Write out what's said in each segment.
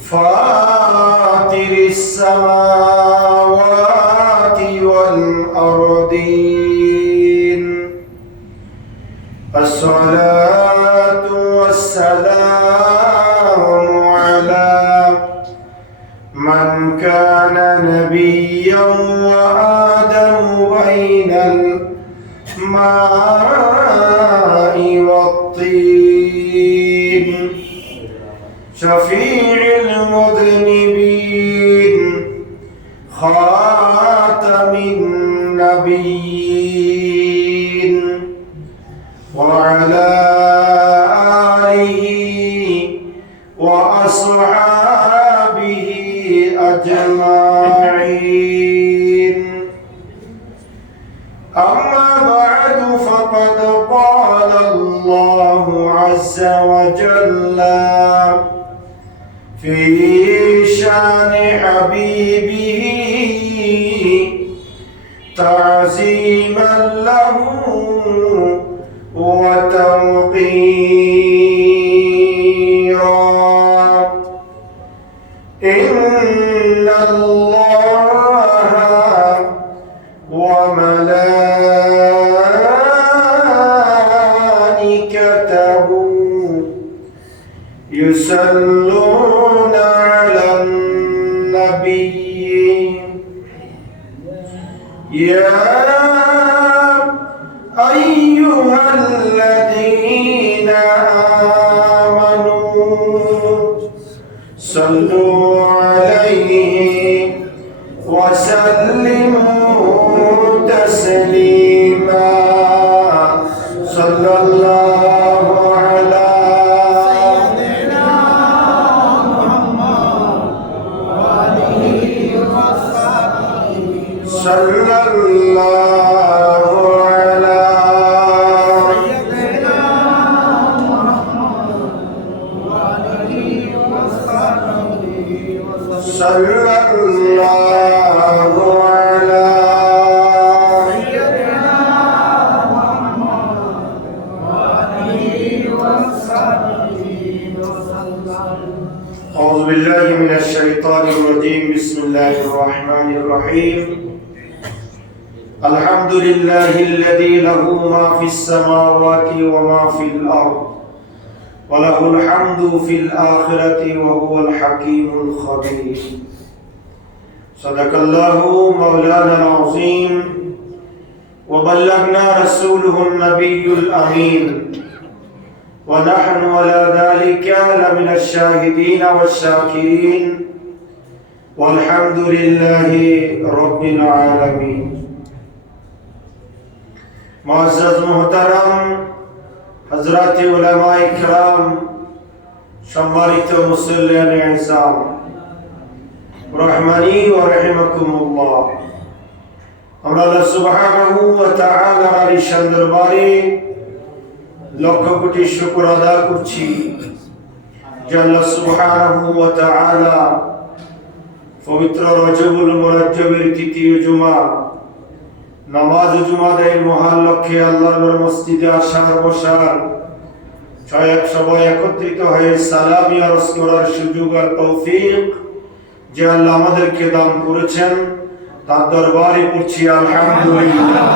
فاطر السماوات والأرضين الصلاة والسلام على من كان نبيا وآدم بين الماء والطين شفيع المذنبين خاتم النبيين وعلى آله وأصحابه أجمعين. أما بعد فقد قال الله عز وجل في شان حبيبه تعظيما له وتوقيرا إن الله وملائكته يصلون على النبي يا أيها الذين آمنوا صلوا عليه وسلموا تسليما. صلى الله على سيدنا محمد وآله وصحبه صلى الله على سيدنا محمد وآله وصحبه صلى الله على سيدنا محمد وآله وصحبه وسلم. أعوذ بالله من الشيطان الرجيم. بسم الله الرحمن الرحيم. الحمد لله الذي له ما في السماوات وما في الأرض وله الحمد في الآخرة وهو الحكيم الخبير. صدق الله مولانا العظيم وبلغنا رسوله النبي الأمين ونحن على ذلك لمن الشاهدين والشاكرين والحمد لله رب العالمين. मुअज़्ज़ज़ मुहतरम हज़रात उलमाए किराम, सम्मानित मुसल्लियान इज़ाम, रहमानी व रहिमकुमुल्लाह। আমরা আল্লাহ সুবহানাহু ওয়া তাআলার ঈশান দরবারে লক্ষ কোটি শুকর আদা করছি যে আল্লাহ সুবহানাহু ওয়া তাআলা পবিত্র রজবুল মুরাজ্জবের তৃতীয় জুমা নামাজ জুমাদের মহান লক্ষ্যে আল্লাহর মসজিদে আসার বসার সবাই একত্রিত হয়ে সালামি আরজ করার সুযোগ আর তৌফিক যে আল্লাহ আমাদেরকে দান করেছেন তার দরবারে পড়ছি আলহামদুলিল্লাহ।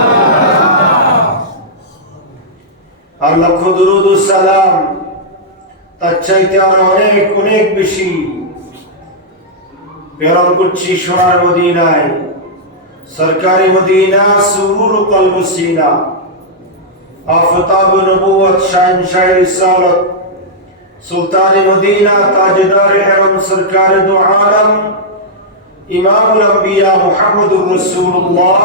আর লক্ষ দুরূদ ও সালাম তার চাইতে আর অনেক অনেক বেশি প্রেরণ করছি সোনার মদিনায়, सरकारी मदीना सुरूर कल्ब सीना आफताब नबुवत शाहनशाह रिसालत सुल्तान मदीना ताजदार हरम सरकार दो आलम इमामुल अंबिया मुहम्मदुर रसूलुल्लाह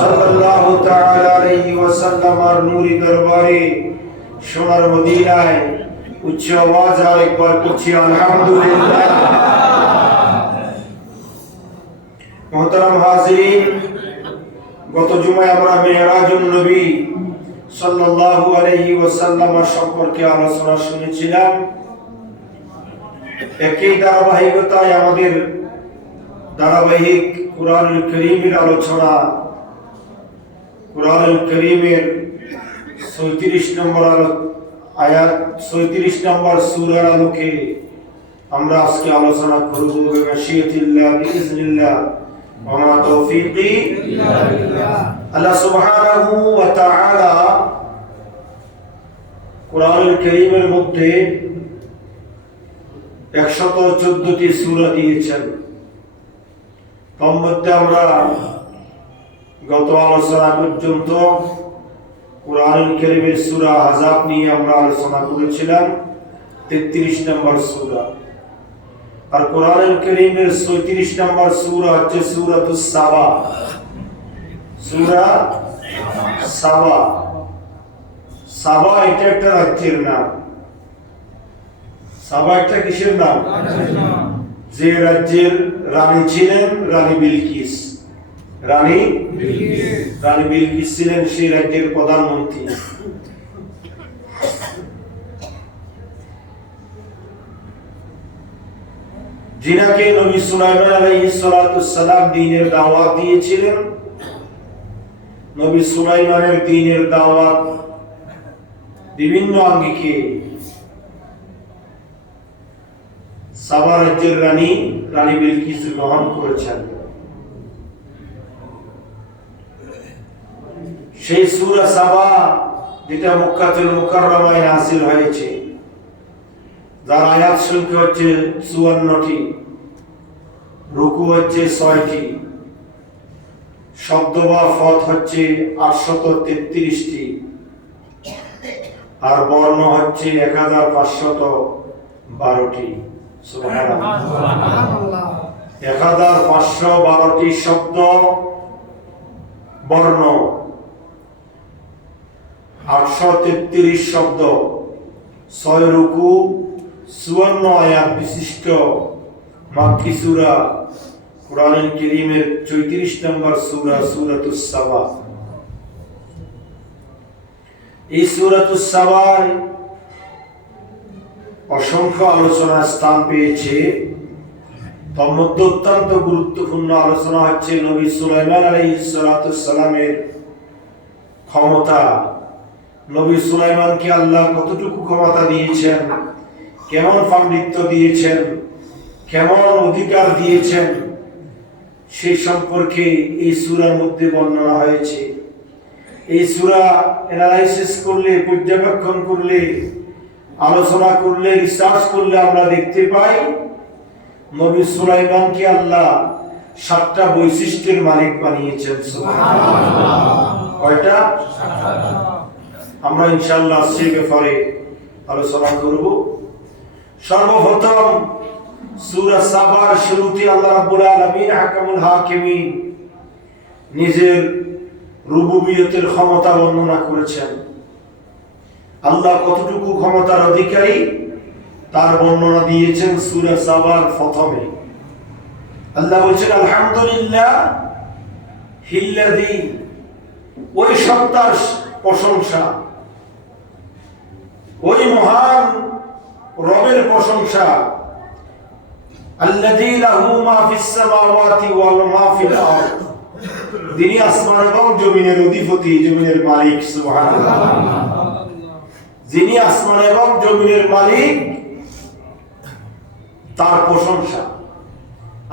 सल्लल्लाहु ताआला अलैहि वसल्लम और नूरी दरबारे सोनार मदीनाय उच्च आवाज আর একবার পড়ছি আলহামদুলিল্লাহ। मोहतरम हाजिरीन, गत जुमाय আমরা মেরাজুন নবী সাল্লাল্লাহু আলাইহি ওয়াসাল্লাম সম্পর্কে আলোচনা শুনেছিলাম। একই ধারাবাহিকতায় আমাদের ধারাবাহিক কুরআনুল কারীমের আলোচনা কুরআনুল কারীমের 37 নম্বর আয়াত ৩৬ নম্বর সূরার আলোকে আমরা আজকে আলোচনা করব বিমাশিয়াতিল্লাহ বিইজনিল্লাহ ওয়া মা তাওফীকি ইল্লা বিল্লাহ। আল্লাহ সুবহানাহু ওয়া তাআলা কোরআনুল কারীমের মধ্যে ১১৪টি সূরা দিয়েছেন। তার মধ্যে আমরা গত আলোচনা পর্যন্ত কোরআনুল কারীমের সূরা আহজাব নিয়ে আমরা আলোচনা করেছিলাম, ৩৩ নম্বর সূরা। আর কোরআনুল কারীমের ৩৬ নম্বর সূরা হচ্ছে সূরাতুস সাবা। সূরা সাবা, সাবা এটা একটা রাজ্যের নাম। সাবা একটা কিসের নাম? যে রাজ্যের রানী ছিলেন রানী বিলকিস। রানী বিলকিস ছিলেন সেই রাজ্যের প্রধানমন্ত্রী। যিনাকে নবী সুলাইমান আলাইহিস সালাতু সালাম দ্বীনের দাওয়াত দিয়েছিলেন। নবী সুলাইমানের দ্বীনের দাওয়াত বিভিন্ন আঙ্গিকে সাবা রাজ্যের রানী বিলকিস গ্রহণ করেছেন। সেই সূরা সাবা যেটা মক্কাতুল মুকাররমায় নাযিল হয়েছে, যার আয়াত সংখ্যা হচ্ছে ৫৪টি, রুকু হচ্ছে ৬টি, শব্দ বা পদ হচ্ছে ৮৩৩টি, আর বর্ণ হচ্ছে ১৫১২টি। সুবহানাল্লাহ। ১৫১২টি শব্দ, বর্ণ, ৮৩৩ শব্দ, ৬ রুকু, ৫৪ আয়াত বিশিষ্ট মাক্কি সূরা কোরআনুল কারীমের ৩৪ নম্বর সূরা সূরাতুস সাবা। এই সূরাতুস সাবার অসংখ্য আলোচনার স্থান পেয়েছে। তার মধ্যে অত্যন্ত গুরুত্বপূর্ণ আলোচনা হচ্ছে নবী সুলাইমান আলাইহিস সালাতু সালামের ক্ষমতা। নবী সুলাইমানকে আল্লাহ কতটুকু ক্ষমতা দিয়েছেন, কেমন পাণ্ডিত্য দিয়েছেন, কেমন অধিকার দিয়েছেন, সেই সম্পর্কে এই সূরার মধ্যে বর্ণনা হয়েছে। এই সূরা অ্যানালাইসিস করলে, পর্যবেক্ষণ করলে, আলোচনা করলে, রিসার্চ করলে আমরা দেখতে পাই নবী সুলাইমানকে আল্লাহ ৭টা বৈশিষ্ট্যের মালিক বানিয়েছেন। সুবহানাল্লাহ। কয়টা? আমরা ইনশাআল্লাহ সে ব্যাপারে আলোচনা করব। সর্বপ্রথম সূরা সাবার শুরুতে আল্লাহ রাব্বুল আলামিন হাকামুল হাকিমিন নিজের রুবুবিয়তের ক্ষমতা বর্ণনা করেছেন। আল্লাহ কতটুকু ক্ষমতার অধিকারী তার বর্ণনা দিয়েছেন সূরা সাবার প্রথমে। আল্লাহ বলেছেন আলহামদুলিল্লাহ হিল্লাযী, ওই সত্তার প্রশংসা, ওই মহান রবের প্রশংসা, আল্লাযী লাহু মা ফিস সামাওয়াতি ওয়া মা ফিল আরদ, যিনি আসমান এবং জমিনের অধিপতি, জমিনের মালিক। সুবহানাল্লাহ। যিনি আসমান এবং জমিনের মালিক, তার প্রশংসা।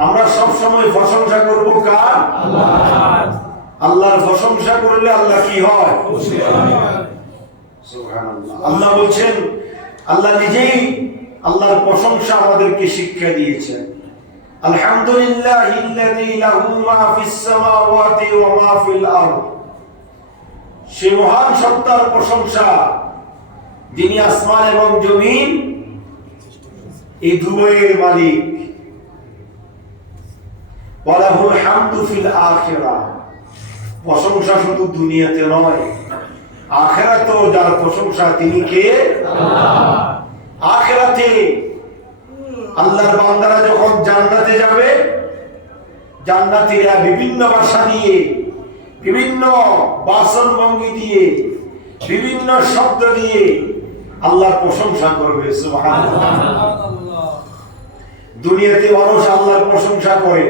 আমরা সব সময় প্রশংসা করব কার? আল্লাহর। আল্লাহর প্রশংসা করলে আল্লাহ কি হয়? খুশি হয়। সুবহানাল্লাহ। আল্লাহ বলেন, আল্লাহ নিজেই আল্লাহর প্রশংসা আমাদেরকে শিক্ষা দিয়েছেন। আলহামদুলিল্লাহিল্লাযী লাহু মা ফিস সামাওয়াতি ওয়া মা ফিল আরদ, সে মহান সত্তার প্রশংসা যিনি আসমান এবং জমিন এই দুয়ের মালিক। ওয়ালাহুল হামদু ফিল আখিরাহ, প্রশংসা শুধু দুনিয়াতে নয়, আখিরাতেও যার প্রশংসা তিনি কে? আল্লাহ। আখিরাতে আল্লাহর বান্দারা যখন জান্নাতে যাবে, জান্নাতীরা বিভিন্ন ভাষা দিয়ে, বিভিন্ন বাসন ভঙ্গি দিয়ে, বিভিন্ন শব্দ দিয়ে আল্লাহর প্রশংসা করবে। সুবহানাল্লাহ। দুনিয়াতে মানুষ আল্লাহর প্রশংসা করে,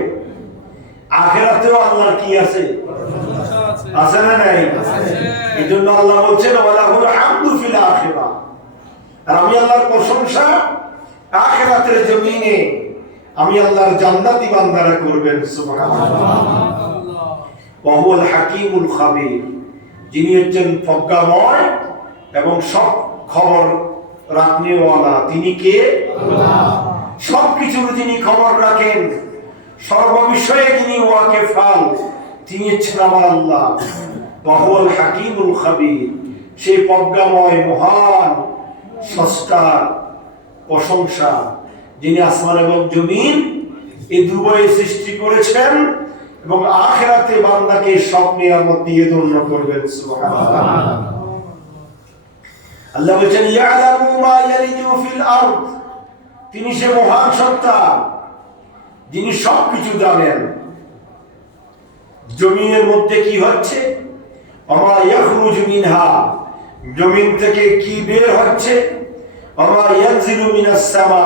আখিরাতেও আল্লাহর কি আছে? আছে না নাই? এজন্য আল্লাহ বলছেন ওয়ালাহুল হামদু ফিল আখিরাহ, আর আমি আল্লাহর প্রশংসা আখিরাতের জমিনে আমি আল্লাহর জান্নাতি বান্দারা করবেন। সুবহানাল্লাহ। ওয়া হুয়াল হাকীমুল খাবীর, যিনি হচ্ছেন প্রজ্ঞাময় এবং সব খবর রাখনেওয়ালা। তিনি কে? আল্লাহ। সবকিছুর যিনি খবর রাখেন, সর্ববিষয়ে যিনি ওয়াকিফাল, তিনি হচ্ছেন আমার আল্লাহ। ওয়া হুয়াল হাকীমুল খাবীর, সেই প্রজ্ঞাময় মহান স্রষ্টার প্রশংসা, যিনি আসমান এবং জমিন এই দুই সৃষ্টি করেছেন এবং আখিরাতে বান্দাকে সব নিয়ামত দিয়ে ধন্য করবেন। সুবহানাল্লাহ। আল্লাহ বলেন ইয়ালামু মা ইয়ালিজু ফিল আরদ, তিনি সে মহান সত্তা যিনি সবকিছু জানেন। জমিনের মধ্যে কি হচ্ছে, ওমা ইয়াখরুজু মিনহা, জমিন থেকে কি বের হচ্ছে, ওমা ইয়ানজিলু মিনাস সামা,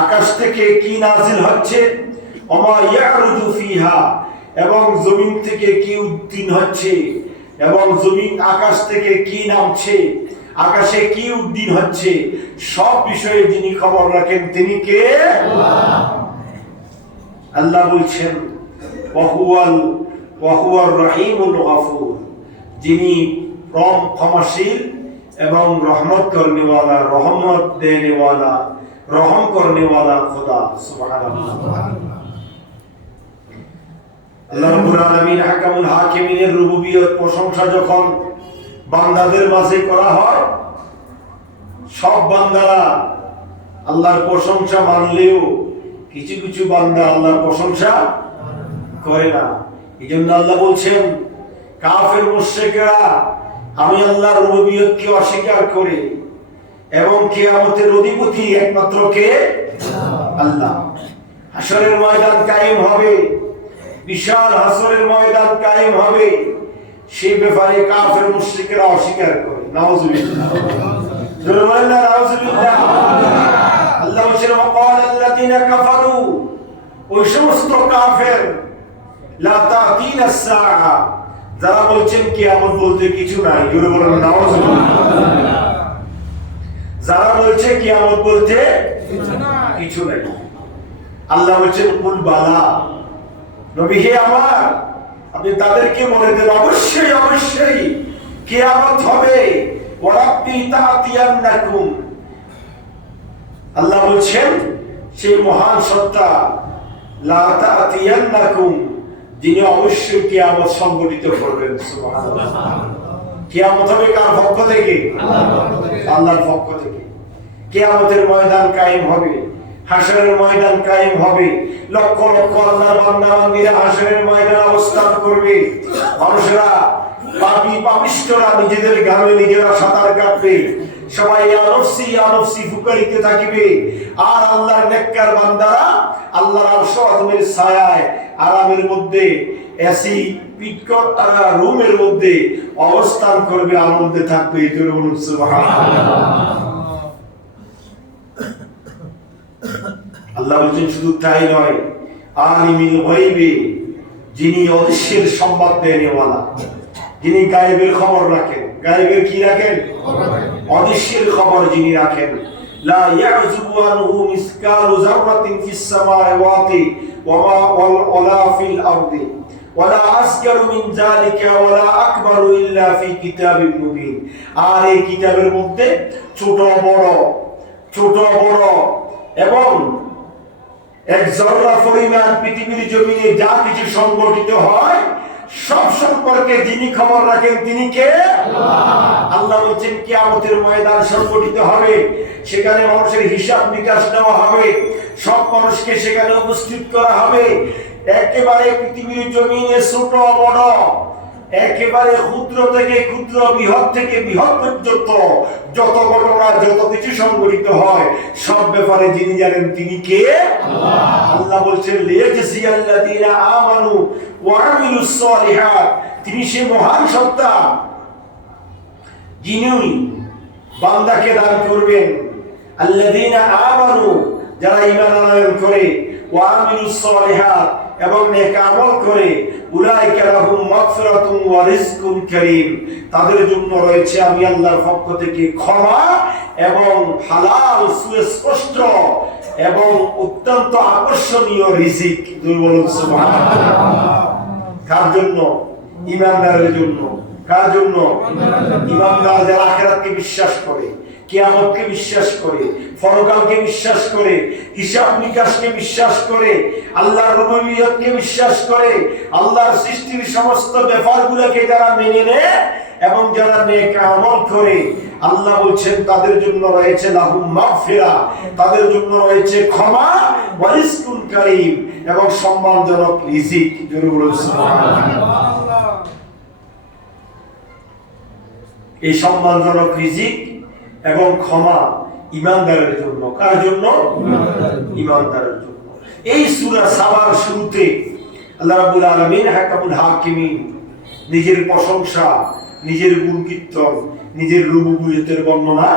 আকাশ থেকে কি নাজিল হচ্ছে, ওমা ইয়ারুজু ফিহা, এবং জমিন থেকে কি উত্তীর্ণ হচ্ছে, এবং জমিন আকাশ থেকে কি নামছে, আকাশে কি উদ্দিন হচ্ছে, সব বিষয়ে যিনি খবর রাখেন তিনি কে? আল্লাহ। আল্লাহ বলছেন ওয়া হুয়ার রহিমুল গফুর, যিনি পরম ক্ষমাশীল এবং রহমত করনেওয়ালা, রহমত দেনেওয়ালা, রহম করনেওয়ালা খোদা। সুবহানাল্লাহ। আল্লাহ রাব্বুল আলামিন হাকামুল হাকিমিনের রুবুবিয়ত প্রশংসা যখন বান্দাদের মাঝে করা হয়, সব বান্দারা আল্লাহর প্রশংসা মানলেও কিছু কিছু বান্দা আল্লাহর প্রশংসা করে না। এইজন্য আল্লাহ বলছেন কাফের মুশরিকরা আমি আল্লাহর রুবুবিয়তকে অস্বীকার করে এবং কিয়ামতের অধিপতি একমাত্র কে? আল্লাহ। হাসরের ময়দান কায়েম হবে, বিশাল হাসরের ময়দান কায়েম হবে, সেই ব্যাপারে কাফের মুশরিকরা অস্বীকার করে। নাউযুবিল্লাহ। নাউযুবিল্লাহ। আল্লাহ বলেন ওয়াকালাল্লাযীনা কাফারু, ওই সমস্ত কাফের, লা তা'তিনাস সাআ, যারা বলছেন কিয়ামত বলতে কিছু নাই। জোরে বলেন নাউযুবিল্লাহ। যারা বলছে কিয়ামত বলতে কিছু নাই, আল্লাহ বলেন কুল বালা, নবী হে আমার, আপনি তাদেরকে বলে দেন অবশ্যই অবশ্যই কিয়ামত হবে। ওয়া রাব্বি তা'তিয়ান্নাকুম, আল্লাহ বলছেন সেই মহান সত্তা লা তা'তিয়ান্নাকুম, যিনি অবশ্যই কিয়ামত সংঘটিত করবেন। সুবহানাল্লাহ। কিয়ামত হবে কার পক্ষ থেকে? আল্লাহর পক্ষ থেকে। কিয়ামতের ময়দান কায়েম হবে, হাসরের ময়দান কায়েম হবে, লক্ষ লক্ষ আল্লাহর বান্দা বান্দীরা হাসরের ময়দানে অবস্থান করবে। মানুষেরা, পাপী পাপিষ্ঠরা নিজেদের গ্রামে নিজেরা সাঁতার কাটবে, সবাই ইয়া নফসি ফুকারিতে থাকিবে, আর আল্লাহর নেককার বান্দারা আল্লাহর আরশ আযমের ছায়ায় আরামের মধ্যে এসি পিটকর রুমের মধ্যে অবস্থান করবে, আনন্দে থাকবে। জোরে বলুন সুবহানাল্লাহ। আল্লাহ বলছেন শুধু তাই নয়, আলিমিল গায়বি, যিনি অদৃশ্যের সংবাদ দেনেওয়ালা, যিনি গায়েবের খবর রাখেন। গায়েবের কি রাখেন? অদৃশ্যের খবর যিনি রাখেন। লা ইয়াযুবু আনহু মিসকালু যাররাতিন ফিস সামাওয়াতি ওয়া লা ফিল আরদি ওয়া লা আসগারু মিন যালিকা ওয়া লা আকবারু ইল্লা ফি কিতাবিন মুবিন। আর এই কিতাবের মধ্যে ছোট বড় এবং এক জররা পরিমাণ পৃথিবীর জমিনে যা কিছু সংঘটিত হয় সব সম্পর্কে যিনি খবর রাখেন তিনি কে? আল্লাহ। আল্লাহ বলেন কিয়ামতের ময়দান সংঘটিত হবে, সেখানে মানুষের হিসাব নিকাশ নেওয়া হবে, সব মানুষকে সেখানে উপস্থিত করা হবে। একেবারে পৃথিবীর জমিনে ছোট বড়, একেবারে ক্ষুদ্র থেকে ক্ষুদ্র, বৃহৎ থেকে বৃহৎ পর্যন্ত যত ঘটনা যত কিছু সংঘটিত হয় সব ব্যাপারে যিনি জানেন তিনি কে? আল্লাহ। আল্লাহ বলছেন লিয়াজজিয়াল্লাযীনা আমানু ওয়া আমিলুস সালিহাত, তিনি সে মহান সত্তা যিনি বান্দাকে দান করবেন। আল্লাযীনা আমানু, যারা ঈমান আনয়ন করে, ওয়া আমিলুস সালিহাত, এবং নেক আমল করে উলাইকা লাহুম মাগফিরাতুন ওয়া রিজকুন কারীম, তাদের জন্য রয়েছে আমি আল্লাহর পক্ষ থেকে ক্ষমা এবং হালাল সুস্পষ্ট এবং অত্যন্ত আকর্ষণীয় রিজিক। বলুন সুবহানাল্লাহ। কার জন্য? ঈমানদারের জন্য। কার জন্য? ঈমানদার যারা আখিরাতকে বিশ্বাস করে, কিয়ামতকে বিশ্বাস করে, পরকালকে বিশ্বাস করে, হিসাব নিকাশকে বিশ্বাস করে, আল্লাহর রুবুবিয়তকে বিশ্বাস করে, আল্লাহর সৃষ্টির সমস্ত ব্যাপারগুলোকে যারা মেনে নেয় এবং যারা নেক আমল করে, আল্লাহ বলছেন তাদের জন্য রয়েছে লাহুম মাগফিরা, তাদের জন্য রয়েছে ক্ষমা, ওয়া রিজকুন কারীম এবং সম্মানজনক রিজিক। জোরে বলুন সুবহানাল্লাহ। এই সম্মানজনক রিজিক এবং ক্ষমা ঈমানদারের জন্য। কার জন্য? ঈমানদারের জন্য। এই সূরা সাবার শুরুতে আল্লাহ রাব্বুল আলামিন হাকামুল হাকিমিন নিজের প্রশংসা, নিজের গুণ কীর্তন, নিজের রুবুবিয়তের বর্ণনা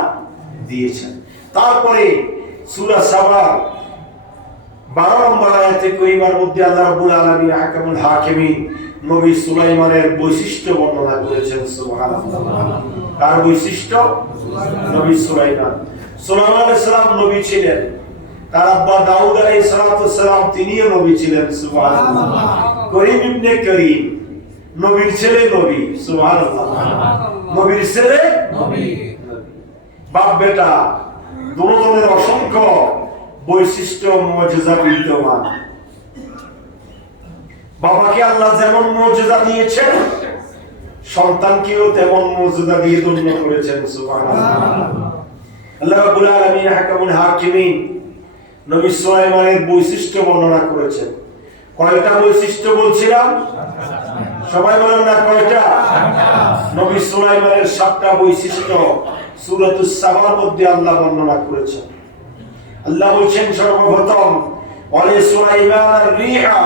দিয়েছেন। তারপরে সূরা সাবার 12 নম্বর আয়াতে কারিমার মধ্যে আল্লাহ রাব্বুল আলামিন হাকামুল হাকিমিন নবী সুলাইমানের বৈশিষ্ট্য বর্ণনা করেছেন। সুবহানাল্লাহ। কার বৈশিষ্ট্য? নবী সুলাইমান। সুলাইমান আলাইহিস সালাম নবী ছিলেন, তার আব্বা দাউদ আলাইহিস সালাম তিনিও নবী ছিলেন। সুবহানাল্লাহ। করিম ইবনে করিম, নবীর ছেলে নবী। সুবহানাল্লাহ। নবীর ছেলে নবী। বাপ বেটা দুজনের অসংখ্য বৈশিষ্ট্য মুজিজা বিদ্যমান। বাবাকে আল্লাহ যেমন মুজিজা দিয়েছেন, সন্তানকেও তেমন মুজিজা দিয়ে ধন্য করেছেন। সুবহানাল্লাহ। আল্লাহ রাব্বুল আলামিন হাকামুল হাকিমিন নবী সুলাইমানের বৈশিষ্ট্য বর্ণনা করেছেন। কয়টা বৈশিষ্ট্য বলছিলাম? সবাই বলেন না কয়টা? নবী সুলাইমানের 7টা বৈশিষ্ট্য সূরাতুস সাবার মধ্যে আল্লাহ বর্ণনা করেছেন। আল্লাহ বলেন সর্বপ্রথম ওয়ালি সুলাইমান রিহা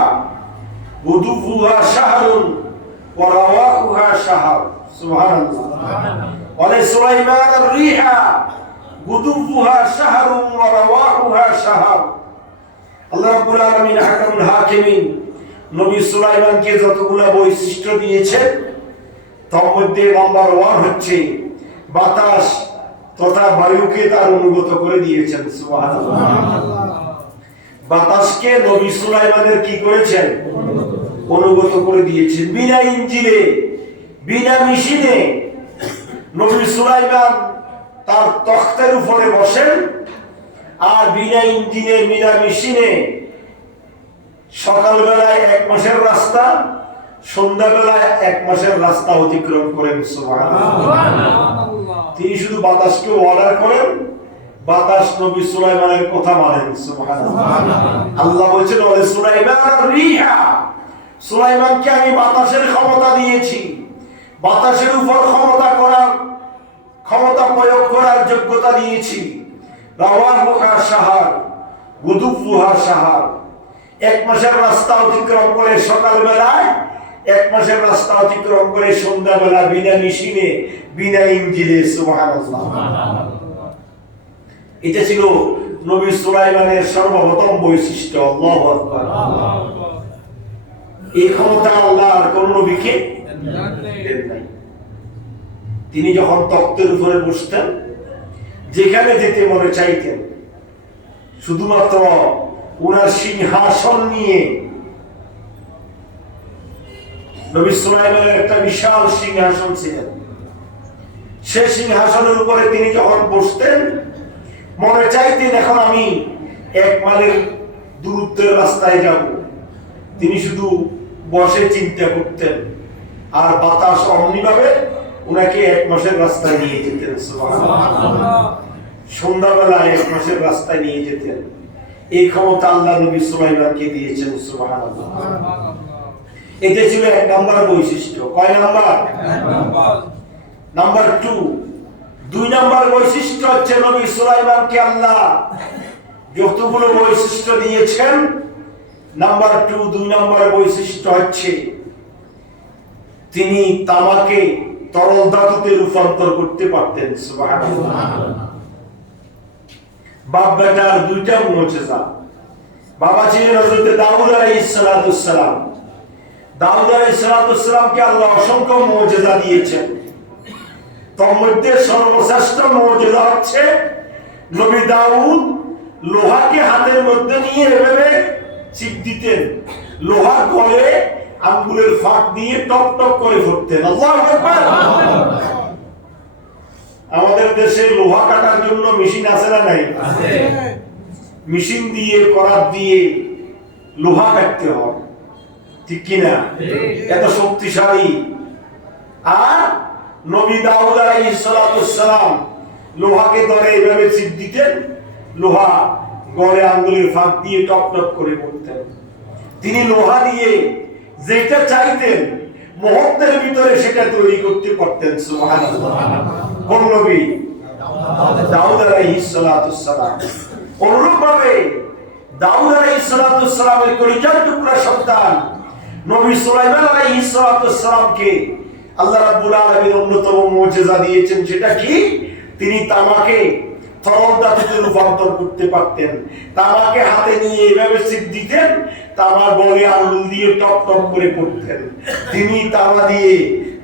গুদুহা শাহরুন ওয়া রাওয়াহুহা শাহর। সুবহানাল্লাহ। ওয়ালি সুলাইমান রিহা গুদুহা শাহরুন ওয়া রাওয়াহুহা শাহর। আল্লাহ রাব্বুল আলামিন হাকামুল হাকিমিন নবী সুলাইমানকে যতগুলো বৈশিষ্ট্য দিয়েছেন তার মধ্যে নাম্বার 1 হচ্ছে বাতাস তথা বায়ুকে তার অনুগত করে দিয়েছেন। সুবহানাল্লাহ। বাতাসকে নবী সুলাইমানের কি করেছেন? অনুগত করে দিয়েছেন। বিনা ইঞ্জিনে, বিনা মেশিনে নবী সুলাইমান তার তখতের উপরে বসেন, আর বিনা ইঞ্জিনে, বিনা মেশিনে সকালবেলায় 1 মাসের রাস্তা, সন্ধ্যাবেলায় 1 মাসের রাস্তা অতিক্রম করেন। সুবহানাল্লাহ। তিনি শুধু বাতাসকে অর্ডার করেন, বাতাস নবী সুলাইমানের কথা মানেন। সুবহানাল্লাহ। আল্লাহ বলেছেন ওয়া সুলাইমান রিহা, সুলাইমানকে আমি বাতাসের ক্ষমতা দিয়েছি, বাতাসের উপর ক্ষমতা প্রয়োগ করার যোগ্যতা দিয়েছি। রাওয়াহুহা শাহর গুদুহা শাহর, 1 মাসের রাস্তা অতিক্রম করে সকালবেলায়, 1 মাসের রাস্তা অতিক্রম করে সন্ধ্যাবেলা বিনা মেশিনে, বিনা ইঞ্জিনে। সুবহানাল্লাহ। এটা ছিল নবী সুলাইমানের সর্বপ্রথম বৈশিষ্ট্য। আল্লাহু আকবার। এই ক্ষমতা আল্লাহর কোন নবীকে দেন নাই। তিনি যখন তখতের উপরে বসতেন, যেখানে যেতে মনে চাইতেন, শুধুমাত্র ওনার সিংহাসন নিয়ে, নবী সুলাইমানের একটা বিশাল সিংহাসন ছিলেন, সে সিংহাসনের উপরে তিনি যখন বসতেন, মনে চাইতেন এখন আমি 1 মাইলের দূরত্বের রাস্তায় যাব, তিনি শুধু বসে চিন্তা করতেন, আর বাতাস অমনিভাবে উনাকে 1 মাসের রাস্তায় নিয়ে যেতেন। সুবহানাল্লাহ। সন্ধ্যাবেলায় 1 মাসের রাস্তায় নিয়ে যেতেন। এই ক্ষমতা আল্লাহ নবী সুলাইমানকে দিয়েছেন। সুবহানাল্লাহ। এটা ছিল 1 নম্বর বৈশিষ্ট্য। কয় নাম্বার? নাম্বার 2। 2 নম্বর বৈশিষ্ট্য হচ্ছে নবী সুলাইমানকে আল্লাহ যতগুলো বৈশিষ্ট্য দিয়েছেন, নাম্বার 2 নম্বর বৈশিষ্ট্য হচ্ছে তিনি তামাকে তরল ধাতুতে রূপান্তর করতে পারতেন। সুবহানাল্লাহ। বাপ বেটার 2টা মুজিজা। বাবা ছিলেন হযরত দাউদ আলাইহিস সালাম। দাউদ আলাইহিস সালামকে আল্লাহ অসংখ্য মুজিজা দিয়েছেন। তার মধ্যে সর্বশ্রেষ্ঠ মুজিজা হচ্ছে নবী দাউদ লোহাকে হাতের মধ্যে নিয়ে এভাবে চিপ দিতেন, লোহা গলে আঙ্গুলের ফাঁক দিয়ে টপ টপ করে ফুটতেন। আল্লাহু আকবার। আমাদের দেশে লোহা কাটার জন্য মেশিন আছে না নাই? আছে। মেশিন দিয়ে করাত দিয়ে লোহা কাটতে হয়, ঠিক কি না? এত শক্তিশালী। আর নবী দাউদ আলাইহিস সালাম লোহাকে ধরে এভাবে চিপ দিতেন, লোহা গলে আঙ্গুলের ফাঁক দিয়ে টপ টপ করে ফুটতেন। তিনি লোহা দিয়ে যেটা চাইতেন মুহূর্তের ভিতরে সেটা তৈরি করতে পারতেন। সুবহানাল্লাহ। কোন নবী? দাউদ আলাইহিস সালাম। অনুরূপভাবে দাউদ আলাইহিস সালামের কলিজার টুকরা সন্তান নবী সুলাইমান আলাইহিস সালামকে আল্লাহ রাব্বুল আলামিন অন্যতম মুজিজা দিয়েছেন। সেটা কি? তিনি তামাকে তরল ধাতুতে রূপান্তর করতে পারতেন। তামাকে হাতে নিয়ে এভাবে চিপ দিতেন, তামা গলে আঙ্গুল দিয়ে টপ টপ করে পড়তেন। তিনি তামা দিয়ে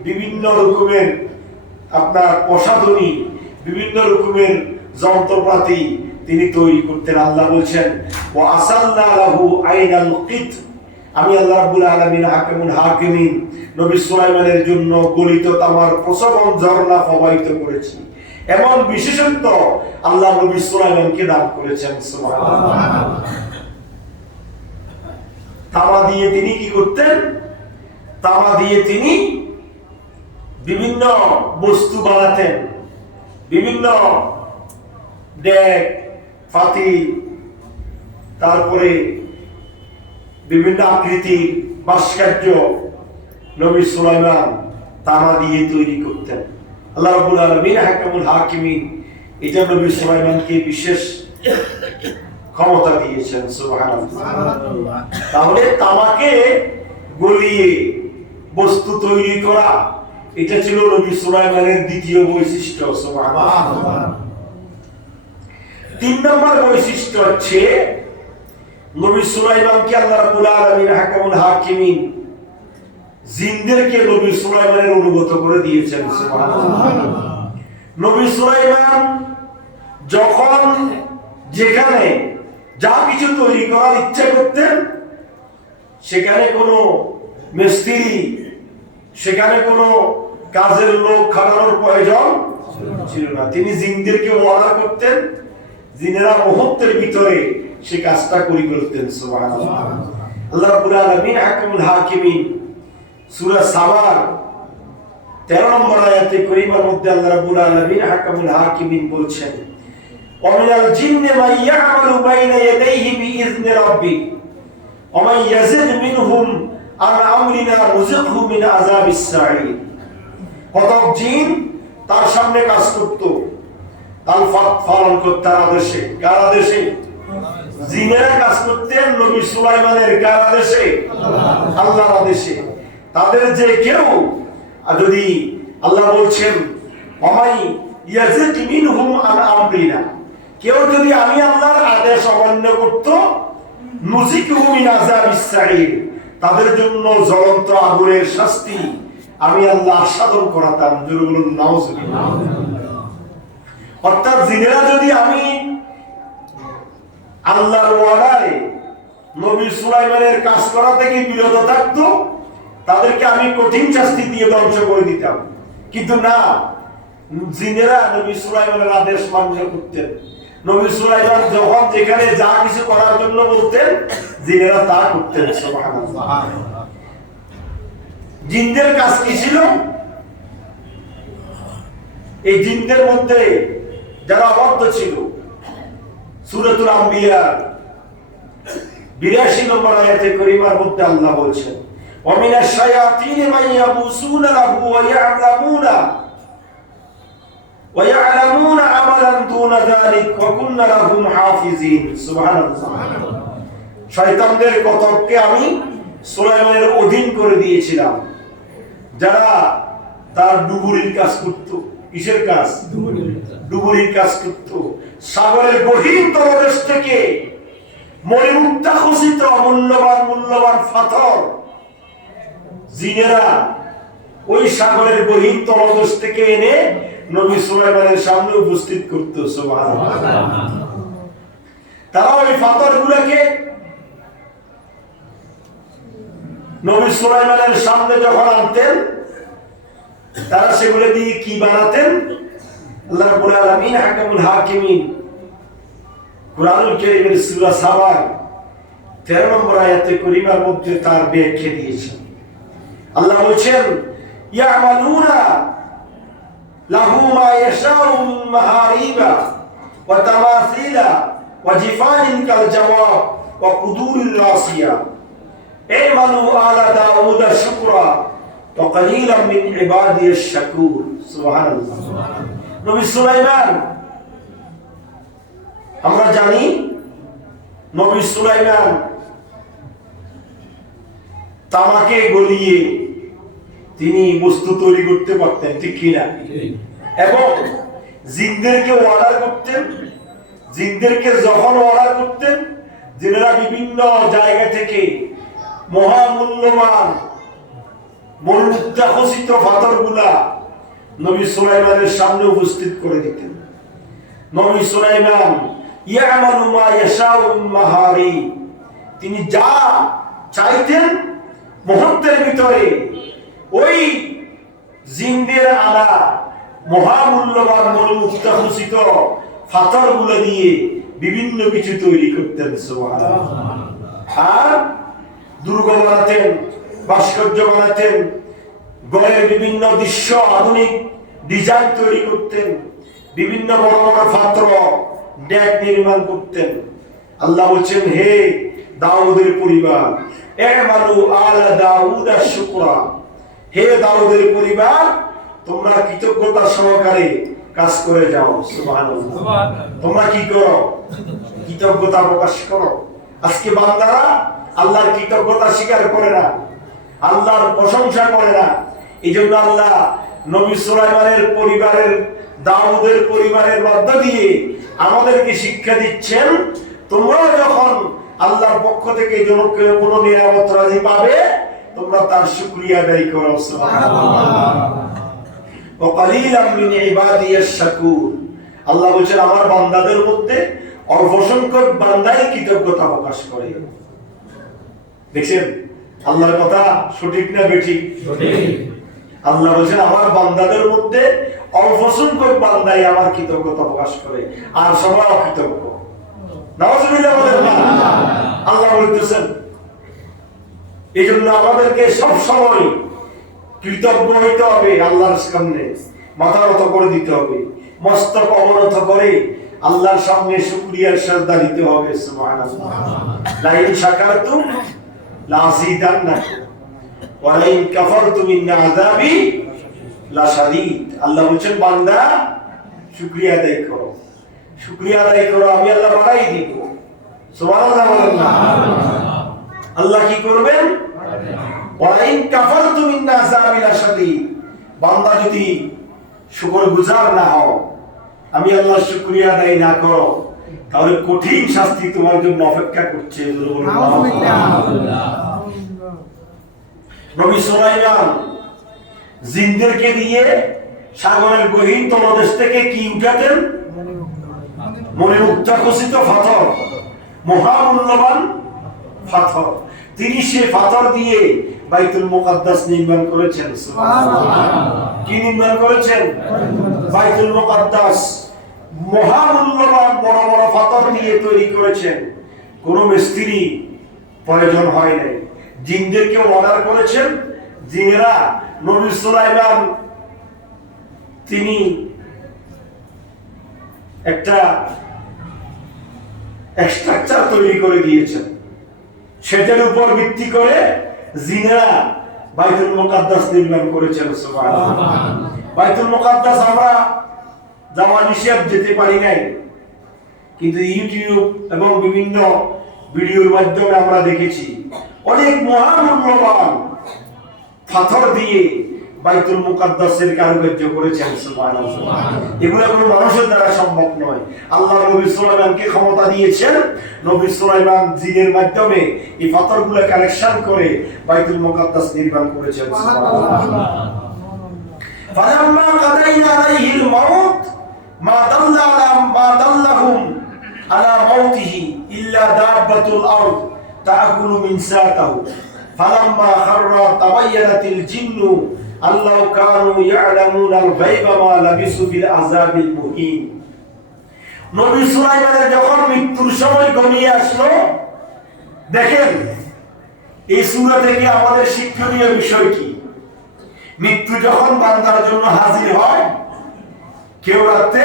বিভিন্ন রকমের আপনার প্রসাধনী, বিভিন্ন রকমের যন্ত্রপাতি তিনি তৈরি করতেন। আল্লাহ বলছেন ওয়া আসালনা লাহু আইনাল কিত, আমি আল্লাহ রাব্বুল আলামিন হাকিমুল হাকিমিন নবী সুলাইমানের জন্য গলিত তামার প্রসবন ঝর্ণা প্রবাহিত করেছি। এমন বিশেষত্ব আল্লাহ নবী সুলাইমানকে দান করেছেন। সুবহানাল্লাহ। তামা দিয়ে তিনি কি করতেন? তামা দিয়ে তিনি বিভিন্ন বস্তু বানাতেন, বিভিন্ন ডেক পাতি, তারপরে বিভিন্ন আকৃতির ভাস্কর্য নবী সুলাইমান তামা দিয়ে তৈরি করতেন। আল্লাহ রাব্বুল আলামিন হাকিমুল হাকিমিন এটা নবী সুলাইমানকে বিশেষ ক্ষমতা দিয়েছেন। সুবহানাল্লাহ। তাহলে তামাকে গলিয়ে বস্তু তৈরি করা এটা ছিল নবী সুলাইমানের দ্বিতীয় বৈশিষ্ট্য। সুবহানাল্লাহ। 3 নম্বর বৈশিষ্ট্য হচ্ছে নবী সুলাইমানকে আল্লাহ রাব্বুল আলামিন হাকিমুল হাকিমিন জিনদেরকে নবী সুলাইমানের অনুগত করে দিয়েছেন। সুবহানাল্লাহ। নবী সুলাইমান যখন যেখানে যা কিছু তৈরি করার ইচ্ছা করতেন সেখানে কোনো মিস্ত্রি, সেখানে কোনো কাজের লোক খাটানোর প্রয়োজন ছিল না। তিনি জিনদেরকে অর্ডার করতেন, জিনেরা মুহূর্তের ভিতরে সে কাজটা করে ফেলতেন। সুবহানাল্লাহ। আল্লাহ রাব্বুল আলামিন হাকিমুল হাকিমিন সূরা সাবার 13 নম্বর আয়াতে কারিমার মধ্যে আল্লাহ রাব্বুল আলামিন হাকিমুল হাকিমিন বলছেন ওয়া মিনাল জিন্নি মান ইয়া'মালু বাইনা ইয়াদাইহি বিইذনি রাব্বি ওয়া মান ইয়াজিদ মিনহুম আন আমরিনা নুযিকহু মিন আযাবিস সাঈর। কতক জিন তার সামনে কাজ করত, তার পালন করতে আদেশে। কার আদেশে? জিনেরা কাজ করতেন নবী সুলাইমানের কার আদেশে? আল্লাহর আদেশে। তাদের যে কেউ যদি আল্লাহ বলছেন ওমাই ইয়াজিদ মিনহুম আন আমরিনা, কেউ যদি আমি আল্লাহর আদেশ অমান্য করত নুযিকহু মিন আযাবিস সাঈর, তাদের জন্য জ্বলন্ত আগুনের শাস্তি আমি আল্লাহ আস্বাদন করাতাম। জোরে বলুন নাউজুবিল্লাহ। অর্থাৎ জিনেরা যদি আমি আল্লাহর ওয়াদায় নবী সুলাইমানের কাজ করা থেকে বিরত থাকতো তাদেরকে আমি কঠিন শাস্তি দিয়ে ধ্বংস করে দিতাম। কিন্তু না, জিনেরা নবী সুলাইমানের আদেশ মান্য করতেন। নবী সুলাইমান যখন যেখানে যা কিছু করার জন্য বলতেন জিনেরা তা করতেন। সুবহানাল্লাহ। জিনদের কাজ কি ছিল? এই জিনদের মধ্যে যারা অবাধ্য ছিল সূরাতুল আম্বিয়া 82 নম্বর আয়াতে কারিমার মধ্যে আল্লাহ বলছেন ওয়া মিনাশ শায়াতিনি মান ইয়াবুসুনা লাহু ওয়া ইয়া'লামুনা আমালান দুনা যালিক ওয়া কুননা লাহুম হাফিজিন। সুবহানাল্লাহ। শয়তানদের কতককে আমি সুলাইমানের অধীন করে দিয়েছিলাম, যারা তার ডুবুরির কাজ করত। কিসের কাজ? ডুবুরির কাজ করত। সাগরের গহীন তলদেশ থেকে মণিমুক্তা খচিত মূল্যবান পাথর জিনেরা ওই সাগরের গহীন তলদেশ থেকে এনে নবী সুলাইমানের সামনে উপস্থিত করত। সুবহানাল্লাহ। তারা ওই পাথরগুলোকে নবী সুলাইমানের সামনে যখন আনতেন, তারা সেগুলো দিয়ে কি বানাতেন? আল্লাহ রাব্বুল আলামিন হাকামুল হাকিমিন কুরআনুল কারীমের সূরা সাবা 13 নম্বর আয়াতে কারিমার মধ্যে তার ব্যাখ্যা দিয়েছেন। আল্লাহ বলেন, ইয়ামালুনা লাহু মা ইয়াশাউ মিন মাহারিবা ওয়া তামাসিলা ওয়া জিফানিন কাল জাওয়াব ওয়া কুদুরির রাসিয়া আমালু আলা দাউদ শুকরা ওয়া কালিলাম মিন ইবাদিয়াশ শাকুর। সুবহানাল্লাহ। নবী সুলাইমান, আমরা জানি নবী সুলাইমান তামাকে গলিয়ে তিনি বস্তু তৈরি করতে পারতেন, ঠিক কিনা? এবং জিনদেরকে অর্ডার করতেন। জিনদেরকে যখন অর্ডার করতেন, জিনেরা বিভিন্ন জায়গা থেকে মহামূল্যবান মণিমুক্তাখচিত পাথরগুলা নবী সুলাইমানের সামনে উপস্থিত করে দিতেন। নবী সুলাইমান ইয়ামালু মা ইয়াশাউ মিন মাহারি, তিনি যা চাইতেন মুহূর্তের ভিতরে ওই জিনদের আনা মহামূল্যবান মণিমুক্তাখচিত পাথরগুলো দিয়ে বিভিন্ন কিছু তৈরি করতেন। সুবহানাল্লাহ। আর দুর্গ বানাতেন, ভাস্কর্য বানাতেন, ঘরের বিভিন্ন দৃশ্য আধুনিক ডিজাইন তৈরি করতেন, বিভিন্ন বড় বড় পাত্র ডেক নির্মাণ করতেন। আল্লাহ বলছেন, হে দাউদের পরিবার, আমালু আলা দাউদা শুকরা, হে দাউদের পরিবার, তোমরা কৃতজ্ঞতা সহকারে কাজ করে যাও। সুবহানাল্লাহ। তোমরা কি করো? কৃতজ্ঞতা প্রকাশ করো। আজকে বান্দারা আল্লাহর কৃতজ্ঞতা স্বীকার করে না, আল্লাহর প্রশংসা করে না। এই জন্য আল্লাহ নবী সুলাইমানের পরিবারের, দাউদের পরিবারের মধ্য দিয়ে আমাদেরকে শিক্ষা দিচ্ছেন, তোমরা যখন আল্লাহর পক্ষ থেকে কোনো নিয়ামত রাজি পাবে, তোমরা তার শুকরিয়া আদায় করো। সুবহানাল্লাহ। ওয়া কালিলাম মিন ইবাদিয়াশ শাকুর, আল্লাহ বলেন আমার বান্দাদের মধ্যে অল্প সংখ্যক বান্দাই কৃতজ্ঞতা প্রকাশ করে। দেখছেন আল্লাহর কথা সঠিক না বেঠিক? সঠিক। আল্লাহ বলেন আমার বান্দাদের মধ্যে অল্প সংখ্যক বান্দাই আমার কৃতজ্ঞতা প্রকাশ করে, আর সবাই অকৃতজ্ঞ। নাউজুবিল্লাহ বলেন না? আল্লাহ বলতেছেন। এই জন্য আমাদেরকে সব সময় কৃতজ্ঞ হইতে হবে, আল্লাহর সামনে মাথা নত করে দিতে হবে, মস্তক অবনত করে আল্লাহর সামনে শুকরিয়ার সাজদা দিতে হবে। সুবহানাল্লাহ। লা ইন শাকারতুম লা আযীদান্নাকুম ওয়া লা ইন কাফারতুম ইন্না আযাবি লাশাদীদ। আল্লাহ বলেন, বান্দা শুকরিয়া আদায় করো, শুকরিয়া আদায় করো, আমি আল্লাহ বাড়াই দিব। সুবহানাল্লাহ বলেন না? আল্লাহ কি করবেন? ওয়া লা ইন কাফারতুম ইন্না আযাবি লাশাদীদ। বান্দা যদি শুকরগুজার না হও, আমি আল্লাহর শুকরিয়া আদায় না করো, তাহলে কঠিন শাস্তি তোমার জন্য অপেক্ষা করছে। নবী সুলাইমান জিনদেরকে দিয়ে সাগরের গহীন তলদেশ থেকে কি উঠাতেন? মণিমুক্তাখচিত পাথর, মহামূল্যবান পাথর। তিনি সে পাথর দিয়ে বাইতুল মুকাদ্দাস নির্মাণ করেছেন। সুবহানাল্লাহ। কি নির্মাণ করেছেন? বাইতুল মুকাদ্দাস মহামূল্যবান বড় বড় পাথর দিয়ে তৈরি করেছেন। কোনো মিস্ত্রি প্রয়োজন হয় নাই, জিনদেরকে অর্ডার করেছেন। জিনেরা নবী সুলাইমান তিনি একটা স্ট্রাকচার তৈরি করে দিয়েছেন, সেটার উপর ভিত্তি করে জিনেরা বাইতুল মুকাদ্দাস নির্মাণ করেছেন। সুবহানাল্লাহ। বাইতুল মুকাদ্দাস আমরা যাওয়া নিষেধ, যেতে পারি নাই, কিন্তু ইউটিউব এবং বিভিন্ন ভিডিওর মাধ্যমে আমরা দেখেছি অনেক মহামূল্যবান পাথর দিয়ে বাইতুল মুকাদ্দাসের কারুকার্য করেছেন। সুবহানাল্লাহ। এগুলো কোনো মানুষের দ্বারা সম্ভব নয়। আল্লাহ নবী সুলাইমানকে ক্ষমতা দিয়েছেন। নবী সুলাইমান জিনের মাধ্যমে এই পাথরগুলো কালেকশন করে বাইতুল মুকাদ্দাস নির্মাণ করেছেন। সুবহানাল্লাহ। ফালাম্মা কাদাইনা আলাইহিল মাউত মা দাল্লাহুম আলা মাউতিহি ইল্লা দাব্বাতুল আরদ তাকুলু মিন সাতাহু ফালাম্মা খাররা তাবায়্যানাতিল জিন্নু আল্লাহু কানু ইয়ালামুনাল গায়বা মা লাবিসু ফিল আযাবিল মুহিন। নবী সুলাইমানের যখন মৃত্যুর সময় ঘনিয়ে আসলো, দেখেন এই সূরা থেকে আমাদের শিক্ষণীয় বিষয় কি? মৃত্যু যখন বান্দার জন্য হাজির হয়, কেউ রাখতে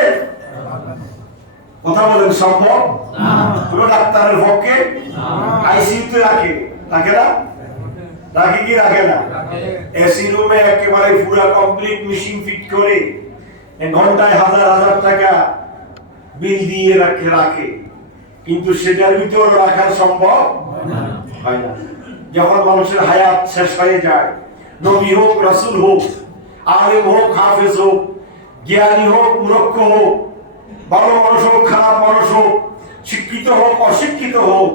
কথা বলেন সম্ভব না। কোনো ডাক্তারের পক্ষে আইসিইউতে রাখে না? রাখে কি রাখে না? এসি রুমে একেবারে পুরো কমপ্লিট মেশিন ফিট করে ঘন্টায় হাজার হাজার টাকা বিল দিয়ে রাখে, কিন্তু সেটার ভিতর রাখা সম্ভব হয় না। যখন মানুষের হায়াত শেষ হয়ে যায়, নবী হোক, রাসূল হোক, আলেম হোক, হাফেজ হোক, জ্ঞানী হোক, মূর্খ হোক, ভালো মানুষ হোক, খারাপ মানুষ হোক, শিক্ষিত হোক, অশিক্ষিত হোক,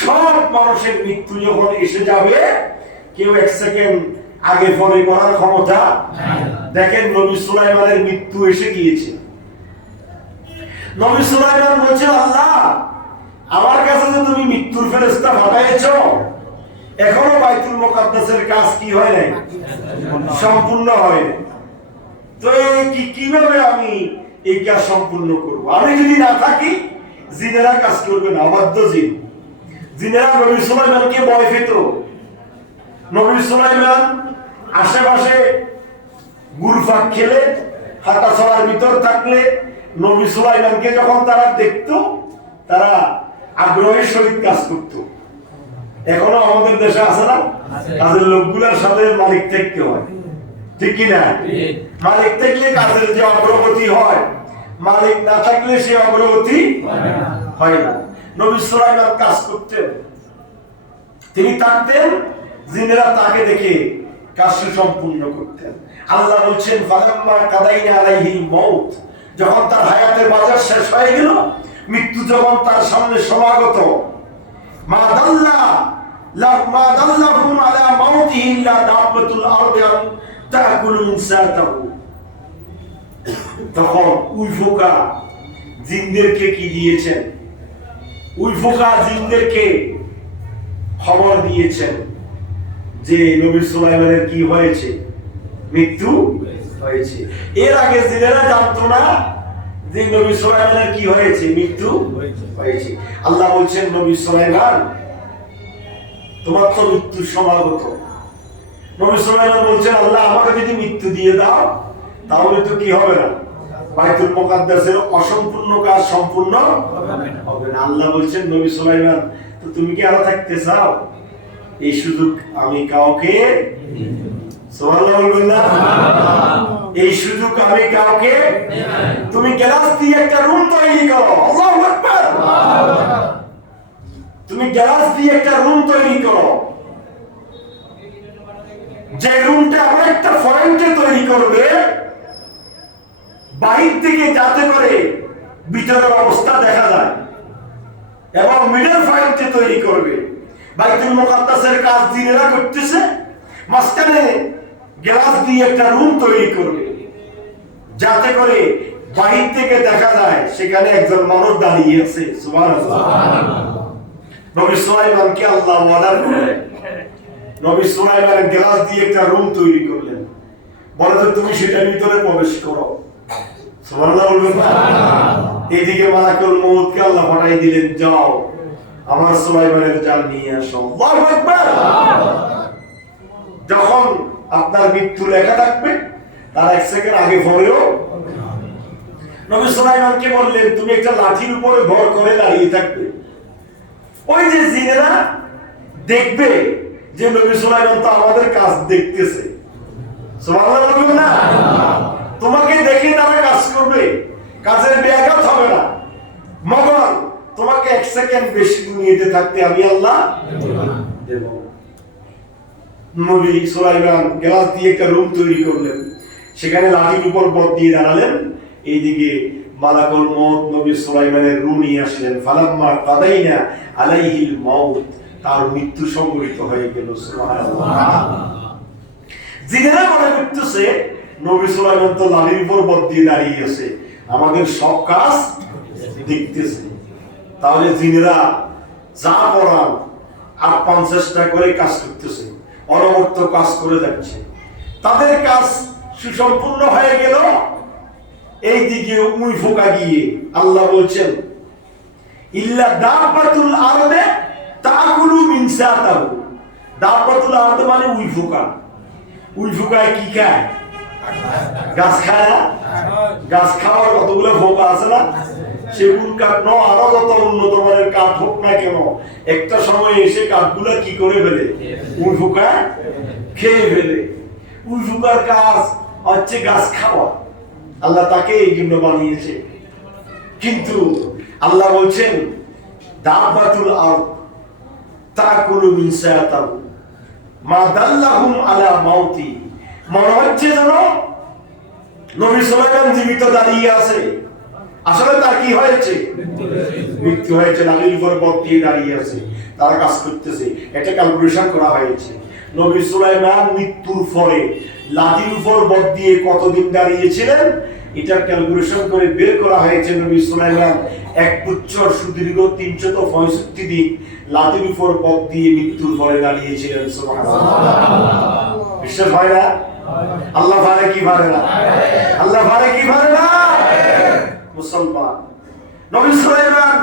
সব মানুষের মৃত্যু যখন এসে যাবে, কেউ এক সেকেন্ড আগে পরে করার ক্ষমতা। দেখেন নবী সুলাইমানের মৃত্যু এসে গিয়েছে। নবী সুলাইমান বলছেন, আল্লাহ আমার কাছে তো তুমি মৃত্যুর ফেরেশতা পাঠাইছো, এখনো বাইতুল মুকাদ্দাসের কাজ কি হয় নাই, সম্পূর্ণ হয় নাই। তো কিভাবে আমি এই কাজ সম্পূর্ণ করব? আমি যদি না থাকি জিনেরা কাজ করবে না, অবাধ্য জিন। জিনেরা নবী সুলাইমানকে ভয় পেত। নবী সুলাইমান আশেপাশে গুরফাক খেলে, হাঁটা চলার ভিতর থাকলে নবী সুলাইমানকে যখন তারা দেখতো, তারা আগ্রহের সহিত কাজ করত। এখনো আমাদের দেশে আছে না, কাজের লোকগুলোর সাথে মালিক থাকতে হয়, ঠিক কিনা? মালিক থাকলে কাজের যে অগ্রগতি হয়, মালিক না থাকলে সে অগ্রগতি হয় না। নবী সুলাইমান কাজ করতেন, তিনি থাকতেন, জিনেরা তাকে দেখে কাজ সম্পূর্ণ করতেন। আল্লাহ বলছেন, ফালাম্মা কাদাইনা আলাইহিল মাউত, যখন তার হায়াতের বাজার শেষ হয়ে গেল, মৃত্যু যখন তার সামনে সমাগত, মা দাল্লাহুম আলা মাউতিহি ইল্লা দাব্বাতুল আরদি তাকুলু মিন সাতাহু, তখন উইফোকা জিনদেরকে কি দিয়েছেন? উইফোকা জিনদেরকে খবর দিয়েছেন যে নবী সুলাইমানের কি হয়েছে, মৃত্যু হয়েছে। এর আগে জিনেরা জানতো না যে নবী সুলাইমানের কি হয়েছে, মৃত্যু হয়েছে। আল্লাহ বলছেন, নবী সুলাইমান তোমার তো মৃত্যু সমাগত। নবী সুলাইমান বলছেন, আল্লাহ আমাকে যদি মৃত্যু দিয়ে দাও তাহলে তো কি হবে না, বাইতুল মুকাদ্দাসের অসম্পূর্ণ কাজ সম্পূর্ণ হবে না। আল্লাহ বলছেন, নবী সুলাইমান তো তুমি কি আরো থাকতে চাও? এই সুযোগ আমি কাউকে, সুবহানাল্লাহ বলবেন না, এই সুযোগ আমি কাউকে, তুমি গ্লাস দিয়ে একটা রুম তৈরি করো, আল্লাহু আকবার, তুমি গ্লাস দিয়ে একটা রুম তৈরি করো, যে রুমটা এমন একটা পয়েন্টে তৈরি করবে বাহির থেকে যাতে করে ভিতরের অবস্থা দেখা যায়, এবং মিডল পয়েন্টে তৈরি করবে। বাইতুল মুকাদ্দাসের কাজ জিনেরা করতেছে, মাঝখানে গ্লাস দিয়ে একটা রুম তৈরি করবে যাতে করে বাহির থেকে দেখা যায় সেখানে একজন মানুষ দাঁড়িয়ে আছে। সুবহানাল্লাহ। নবী সুলাইমানকে আল্লাহ অর্ডার করলেন, নবী সুলাইমান গ্লাস দিয়ে একটা রুম তৈরি করলেন, বলে যে তুমি সেটার ভিতরে প্রবেশ করো। সুবহানাল্লাহ বলবেন না? এদিকে মালাকুল মউতকে আল্লাহ পাঠাই দিলেন, যাও আমার সুলাইমানের জান নিয়ে আসো। আল্লাহু আকবার। যখন আপনার মৃত্যু লেখা থাকবে তার এক সেকেন্ড আগে পরেও নবী সুলাইমানকে বললেন, তুমি একটা লাঠির উপরে ভর করে দাঁড়িয়ে থাকবে। ওই যে জিনেরা দেখবে যে নবী সুলাইমান তো আমাদের কাজ দেখতেছে। সুবহানাল্লাহ বলবেন না? তোমাকে দেখে তারা কাজ করবে, কাজের ব্যাঘাত হবে না, মগর তোমাকে এক সেকেন্ড বেশি দুনিয়াতে থাকতে আমি আল্লাহ দেব। নবী সুলাইমান গ্লাস দিয়ে একটা রুম তৈরি করলেন, সেখানে লাঠির উপর বদ দিয়ে দাঁড়ালেন, এইদিকে মালাকুল মউত নবী সুলাইমানের রূহ নিয়ে আসলেন। ফালাম্মা কাদাইনা আলাইহিল মাউত, তার মৃত্যু সংঘটিত হয়ে গেল। সুবহানাল্লাহ। জিনেরা মনে করতেছে নবী সুলাইমান তো লাঠির উপর বদ দিয়ে দাঁড়িয়ে আছে, আমাদের সব কাজ দেখতেছে। তাহলে জিনেরা যা করার আপ্রাণ চেষ্টা করে কাজ করতেছে, অনবরত কাজ করে যাচ্ছে, তাদের কাজ সুসম্পূর্ণ হয়ে গেল। এইদিকে উই ফোকা গিয়ে আল্লাহ বলছেন ইল্লা দাব্বাতুল আরদে তাকুলু মিন সাতাহু। দাব্বাতুল আরদে মানে উই ফোকা। উই ফোকায় কি খায়? গাছ খায় না? গাছ খাওয়ার কতগুলো ফোকা আছে না? সেগুন কাঠ ন আরো যত উন্নত মানের কাঠ হোক না কেন, একটা সময় এসে কাঠগুলো কি করে ফেলে? উই ফোকা খেয়ে ফেলে। উই ফোকার কাজ হচ্ছে গাছ খাওয়া, আল্লাহ তাকে এই জন্য বানিয়েছে। কিন্তু আল্লাহ বলছেন দাব্বাতুল আরদ তাকুলু মিন সাতাহু মা দাল্লাহুম আলা মাউতি। মনে হচ্ছে যেন নবী সুলাইমান জীবিত দাঁড়িয়ে আছে, আসলে তার কি হয়েছে? মৃত্যু হয়েছে। লাঠির উপর বদ দিয়ে দাঁড়িয়ে আছে, তারা কাজ করতেছে। এটা ক্যালকুলেশন করা হয়েছে। নবী সুলাইমান মৃত্যুর পরে লাঠির উপর বদ দিয়ে কতদিন দাঁড়িয়েছিলেন, এটার ক্যালকুলেশন করে বের করা হয়েছে। নবী সুলাইমান এক বছর সুদীর্ঘ 365 দিন লাঠির উপর বদ দিয়ে মৃত্যুর পরে দাঁড়িয়েছিলেন। সুবহানাল্লাহ। বিশ্বাস হয় না? আল্লাহ পারে কি পারে না? আল্লাহ পারে কি পারে না? মুসলমান, নবী সুলাইমান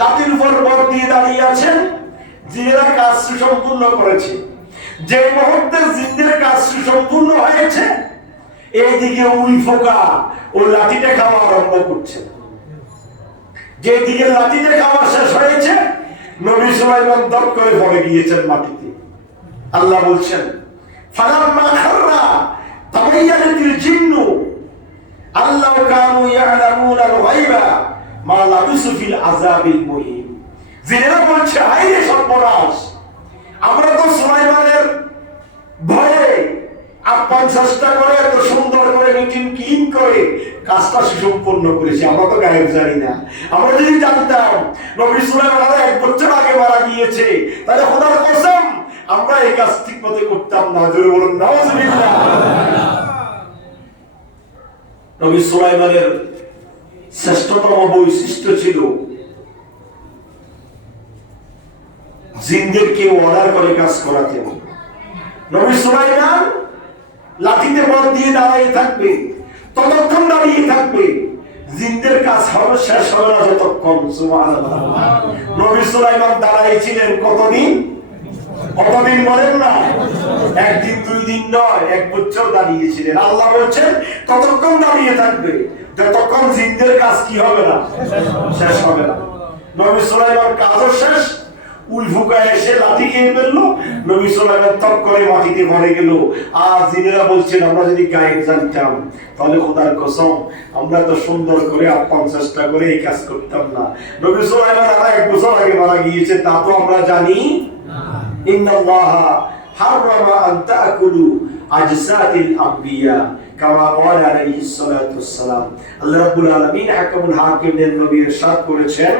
লাঠির উপর বদ দিয়ে দাঁড়িয়ে আছেন, জিনেরা কাজ সুসম্পূর্ণ করেছে। যে মুহূর্তে জিনদের কাজ সুসম্পূর্ণ হয়েছে, এইদিকে উই ফোকা ও লাঠিটা খাওয়া আরম্ভ করছে। যেদিকে লাঠিটা খাওয়া শেষ হয়েছে, নবী সুলাইমান দপ করে পড়ে গিয়েছেন মাটিতে। আল্লাহ বলছেন ফালাম্মা খাররা তাবায়্যানাতিল জিন্নু আল্লাহ কানু ইয়ালামুনাল গায়বা মা লাবিসু ফিল আযাবিল মুহিন। জিনেরা বলছে হায় রে সর্বনাশ, আমরা তো সুলাইমানের ভয়ে আপ্রাণ চেষ্টা করে এত সুন্দর করে মিটিং ক্লিন করে কাজটা সুসম্পন্ন করেছি, আমরা তো গায়েব জানি না। আমরা যদি জানতাম নবী সুলাইমান আরো 1 বছর আগে মারা গিয়েছে, তাহলে খোদার কসম আমরা এই কাজ ঠিক মতো করতাম না। জোরে বলুন নাউজুবিল্লাহ। নবী সুলাইমানের শ্রেষ্ঠতম বৈশিষ্ট্য ছিল জিনদেরকে অর্ডার করে কাজ করাতেন। নবী সুলাইমান লাঠিতে বল দিয়ে দাঁড়িয়ে থাকবে, ততক্ষণ দাঁড়িয়ে থাকবে জিনদের কাজ হবে শেষ হবে না যতক্ষণ। সুবহানাল্লাহ। নবী সুলাইমান দাঁড়িয়েছিলেন কতদিন? কতদিন বলেন না? একদিন 2 দিন নয়, 1 বছর দাঁড়িয়েছিলেন। আল্লাহ বলছেন ততক্ষণ দাঁড়িয়ে থাকবে যতক্ষণ জিনদের কাজ কি হবে না? শেষ হবে না। নবী সুলাইমান কাজও শেষ, উই ফুকা এসে লাঠি খেয়ে ফেললো, নবী সুলাইমান তপ করে মাটিতে পড়ে গেল। আর জিনেরা বলছেন আমরা যদি গায়েব জানতাম তাহলে খোদার কসম আমরা তো সুন্দর করে আপ্রাণ চেষ্টা করে এই কাজ করতাম না। নবী সুলাইমান আরো 1 বছর আগে মারা গিয়েছে, তা তো আমরা জানি না। ইন্নাল্লাহা হারামা আন তাকুলু আজসাতিল আম্বিয়া কামা ক্বালা আলাইহিস সালাতু ওয়াসসালাম। আল্লাহ রাব্বুল আলামিন হাকামুল হাকিমের নবী ইরশাদ করেছেন,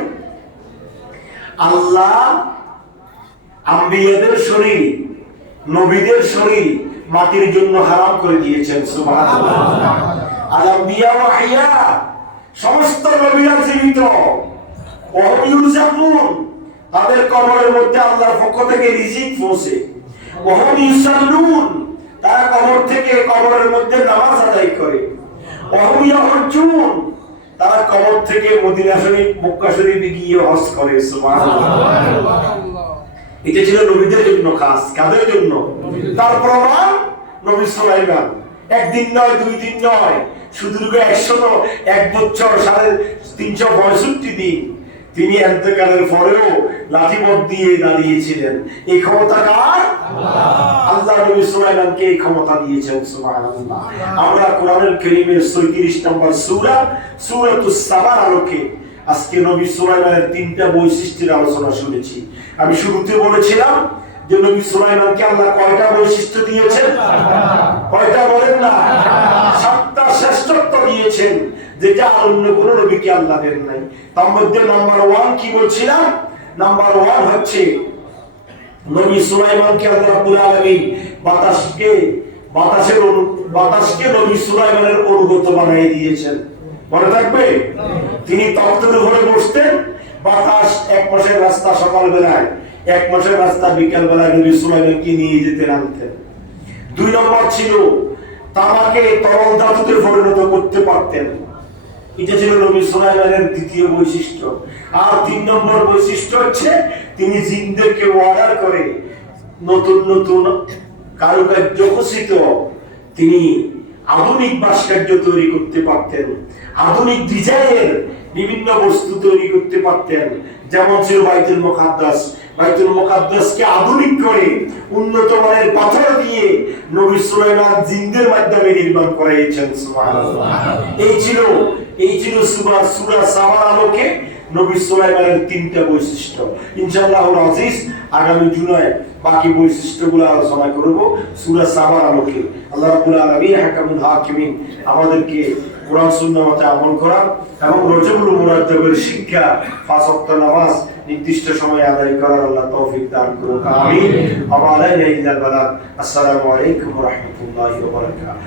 আল্লাহ আম্বিয়াদের শরীর, নবীদের শরীর মাটির জন্য হারাম করে দিয়েছেন। সুবহানাল্লাহ। আল আম্বিয়া ওয়া হিয়া, সমস্ত নবীরা জীবিত। ওয়া হুম ইউরজাকুন, তাদের কবরের মধ্যে আল্লাহর পক্ষ থেকে রিজিক পৌঁছে। ওয়া হুম ইউসাল্লুন, তারা কবর থেকে কবরের মধ্যে নামাজ আদায় করে। ওয়া হুম ইয়াহজ্জুন, তারা কবর থেকে মদিনা শরীফ, মক্কা শরীফে গিয়ে হজ করে। সুবহানাল্লাহ। এটা ছিল নবীদের জন্য খাস। কাদের জন্য? তার প্রমাণ নবী সুলাইমান একদিন নয়, 2 দিন নয়, সুদীর্ঘ 1 বছর 365 দিন তিনি ইন্তেকালের পরেও লাঠিবদ্ধ দিয়ে দাঁড়িয়েছিলেন। এই ক্ষমতা কার? আল্লাহ নবী সুলাইমানকে এই ক্ষমতা দিয়েছেন। সুবহানাল্লাহ। আমরা কোরআনুল কারীমের 36 নম্বর সূরা সূরাতুস সাবার আলোকে আজকে নবী সুলাইমানের 3টা বৈশিষ্ট্যের আলোচনা শুনেছি। আমি শুরুতে বলেছিলাম যে নবী সুলাইমানকে আল্লাহ কয়টা বৈশিষ্ট্য দিয়েছেন? কয়টা বলেন না? 7টা শ্রেষ্ঠত্ব দিয়েছেন, যেটা অন্য কোন নবীকে আল্লাহ দেন নাই। তার মধ্যে নাম্বার 1 কি বলছিলাম? নাম্বার 1 হচ্ছে নবী সুলাইমানকে আল্লাহ রাব্বুল আলামিন বাতাসকে নবী সুলাইমানের অনুগত বানিয়ে দিয়েছেন। মনে থাকবে? তিনি তখ্তের উপরে বসতেন, বাতাস 1 মাসের রাস্তা সকাল বেলায়, 1 মাসের রাস্তা বিকেল বেলায় নবী সুলাইমানকে নিয়ে যেতে আনতেন। 2 নম্বর ছিল তামাকে তরল ধাতুতে পরিণত করতে পারতেন। এটা ছিল নবী সুলাইমানের দ্বিতীয় বৈশিষ্ট্য। আর 3 নম্বর বৈশিষ্ট্য হচ্ছে তিনি জিনদেরকে অর্ডার করে নতুন নতুন কারুকার্য খচিত তিনি আধুনিক ভাস্কর্য তৈরি করতে পারতেন, আধুনিক ডিজাইনের বিভিন্ন বস্তু তৈরি করতে পারতেন। যেমন ছিল বাইতুল মুকাদ্দাসকে আধুনিক করে উন্নত মানের পাথর দিয়ে নবী সুলাইমান জিনদের মাধ্যমে নির্মাণ করাইছেন। সুবহানাল্লাহ। এই ছিল সূরা সাবার আলোকে নবী সুলাইমানের 3টা বৈশিষ্ট্য। ইনশাআল্লাহুল আজিজ আগামী জুমায় বাকি বৈশিষ্ট্যগুলো আলোচনা করব সূরা সাবার আলোকে। আল্লাহ রাব্বুল আলামিন হাকামুল হাকিমিন আমাদেরকে কোরআন সুন্নাহ মতে আমল করার এবং রজবুল মুরাদ্দাবের শিক্ষা 5 ওয়াক্ত নামাজ নির্দিষ্ট সময়ে আদায় করার আল্লাহ তৌফিক দান করুন। আমিন। ওয়া আলাইনা ইল্লাল বালাগ। আসসালামু আলাইকুম ওয়া রাহমাতুল্লাহি ওয়া বারাকাতুহু।